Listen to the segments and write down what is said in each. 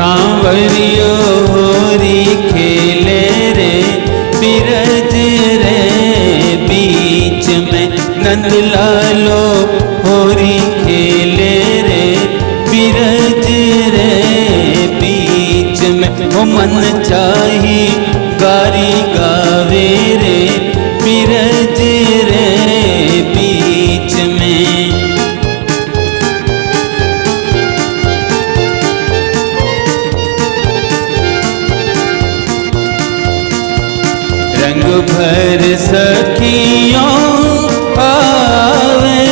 सांवरियो होरी खेले रे बिरज रे बीच में। नंद लालो होरी खेले रे बिरज रे बीच में। वो मन चाही गारी गावे रे बिरज रे बीच में। रंग भर सखियों आवे,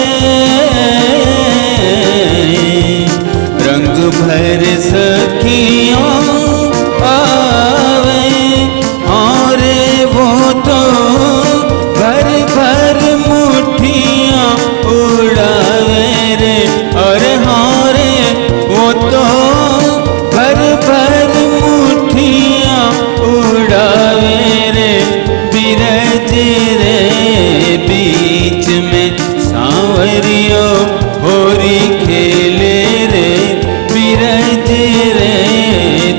रंग भर सखियों आवे, और वो तो भर भर मुट्ठियाँ उड़ावे रे। और हाँ रे वो तो भर भर मुट्ठियाँ उड़ावे रे बिरज रे बीच में। सांवरियो होरी खेले रे बिरज रे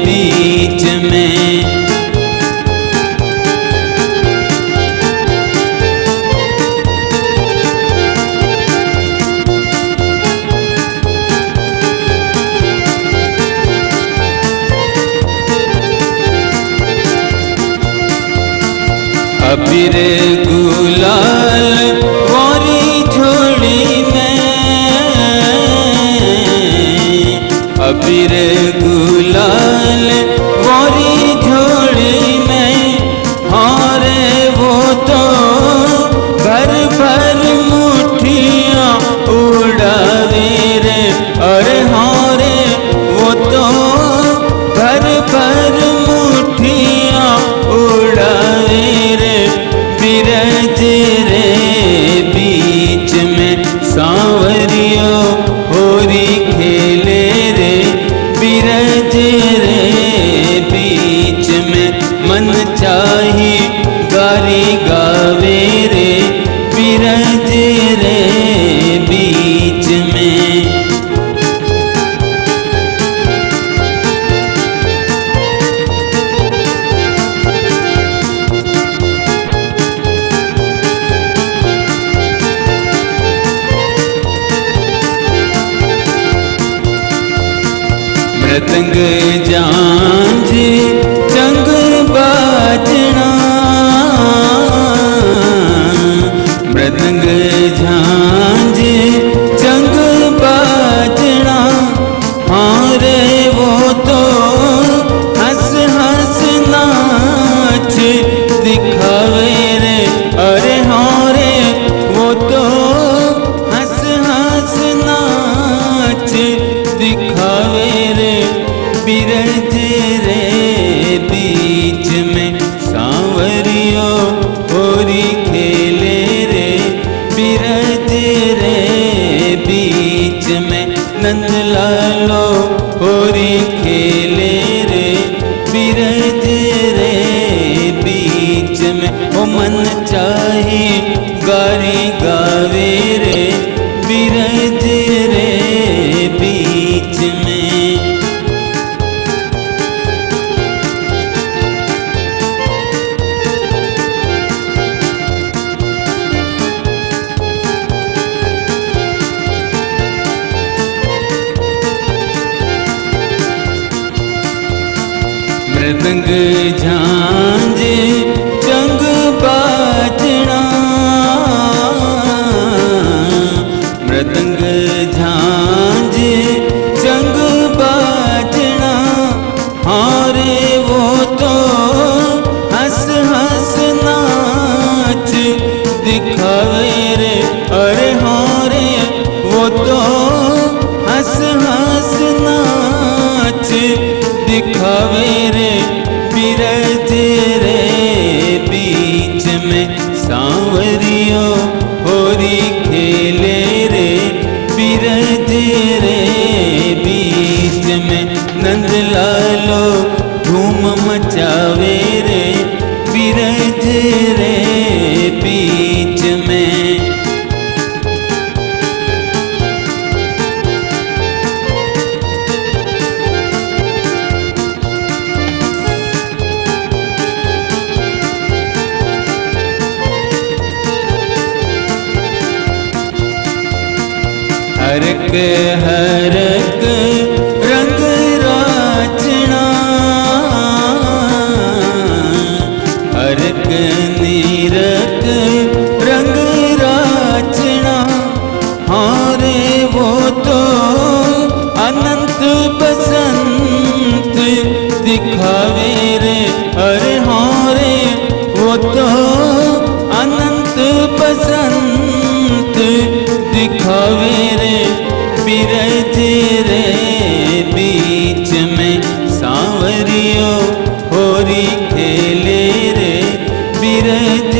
बीच में। अबीर गुलाल वारी झोली में, अबीर गुलाल वारी झोली में। हाँ रे वो तो भर भर मुट्ठियाँ उड़ावे रे। अरे हाँ रे वो तो भर भर मुट्ठियाँ उड़ावे रे बिरज रे बीच में। सांवरियो होरी खेले रे बिरज रे बीच में। मन चाही गारी गावे रे बिरज रे बीच में। मृदंग झांझ चंग बाजना, मृदंग झांझ चंग बाजना। हाँ रे वो तो हंस हंस नाच दिखावे रे। अरे हाँ रे वो तो हंस हंस नाच दिखावे रे बिरज रे बीच में। सांवरियो होरी खेले रे बिरज रे बीच में। नंद लालो होरी खेले रे बिरज रे बीच में। वो मन चाही गारी गावे रे बिरज रे बीच में। मृदंग झांझ चंग बाजना, मृदंग झांझ चंग बाजना। हाँ रे वो तो हंस हंस नाच दिखावे रे। अरे हाँ रे वो तो हंस हंस नाच दिखावे रे बिरज रे हरक हरक रंग राचना, हरक नीरक रंग राचना। हाँ रे वो तो अनंत बसंत दिखावे रे, अरे हाँ रे वो तो अनंत बसंत दिखावे रे। बिरज रे बीच में सांवरियो होरी खेले रे, बिरज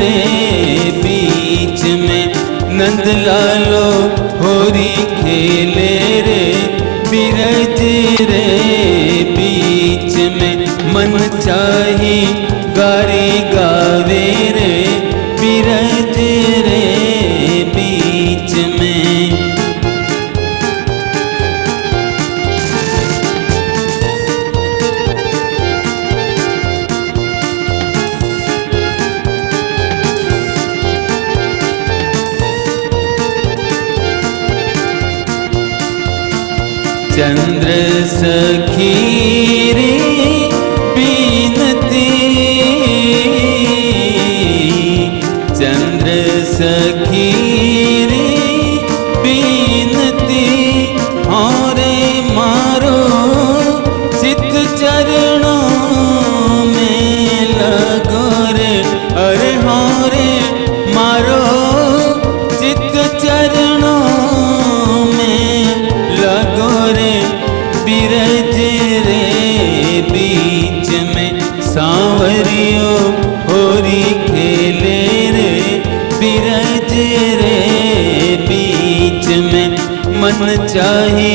रे बीच में नंद लालो होरी खेले रे, बिरज रे बीच में मन चाही गारी गावे रे, बिरज रे बीच में। चंद्र सखी रे बीनती, चंद्र सखी रे बीनती। हाँ रे मारो चित चरणों में लगो रे, अरे हाँ रे मारो चित चरणों में लगो रे। बिरज रे बीच में सांवरियो होरी खेले रे, बिरज रे बीच में मन चाही